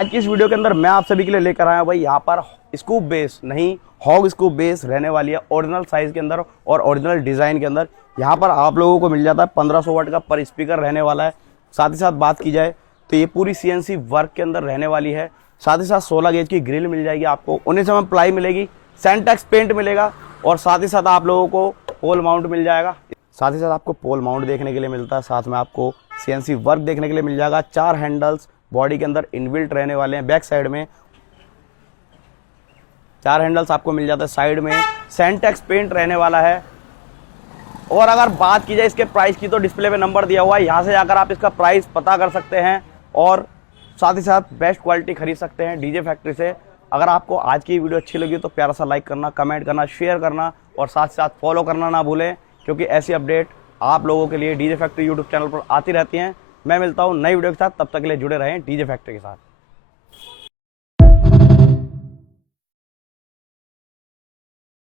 आज की इस वीडियो के अंदर मैं आप सभी के लिए लेकर आया हूं भाई, यहाँ पर स्कूप बेस नहीं हॉग स्कूप बेस रहने वाली है ओरिजिनल साइज के अंदर और ओरिजिनल डिज़ाइन के अंदर। यहाँ पर आप लोगों को मिल जाता है 1500 वाट का पर स्पीकर रहने वाला है। साथ ही साथ बात की जाए तो ये पूरी CNC वर्क के अंदर रहने वाली है। साथ ही साथ 16 गेज की ग्रिल मिल जाएगी आपको, 19 mm प्लाई मिलेगी, सेंटेक्स पेंट मिलेगा और साथ ही साथ आप लोगों को पोल माउंट मिल जाएगा। साथ ही साथ आपको पोल माउंट देखने के लिए मिलता है, साथ में आपको CNC वर्क देखने के लिए मिल जाएगा। 4 हैंडल्स बॉडी के अंदर इनबिल्ट रहने वाले हैं। बैक साइड में 4 हैंडल्स आपको मिल जाता है। साइड में सेंटेक्स पेंट रहने वाला है। और अगर बात की जाए इसके प्राइस की तो डिस्प्ले पे नंबर दिया हुआ है, यहाँ से जाकर आप इसका प्राइस पता कर सकते हैं और साथ ही साथ बेस्ट क्वालिटी खरीद सकते हैं डीजे फैक्ट्री से। अगर आपको आज की वीडियो अच्छी लगी तो प्यारा सा लाइक करना, कमेंट करना, शेयर करना और साथ साथ फॉलो करना ना भूलें, क्योंकि ऐसी अपडेट आप लोगों के लिए डीजे फैक्ट्री यूट्यूब चैनल पर आती रहती हैं। मैं मिलता हूँ नई वीडियो के साथ, तब तक के लिए जुड़े रहें डीजे फैक्ट्री के साथ।